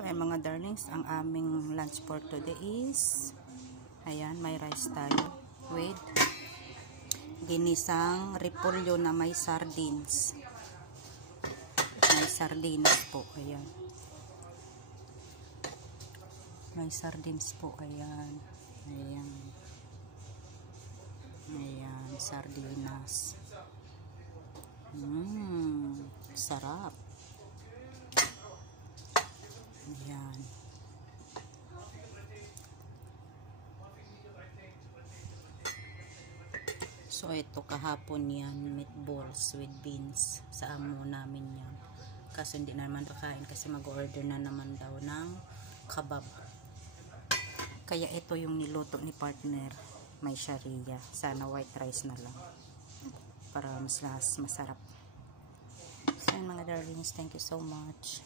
So ay mga darlings, ang aming lunch for today is ayan, may rice tayo with ginisang repolyo na may sardines. May sardines po, ayan. May sardines po, ayan. Ayan. Ayan, sardinas. Sarap. Ayan. So, ito kahapon yan, meatballs with beans. Sa amo namin yan. Kaso hindi naman kakain kasi mag-order na naman daw ng kebab. Kaya ito yung niluto ni partner. May sharia. Sana white rice na lang. Para mas masarap. So, mga darlings, thank you so much.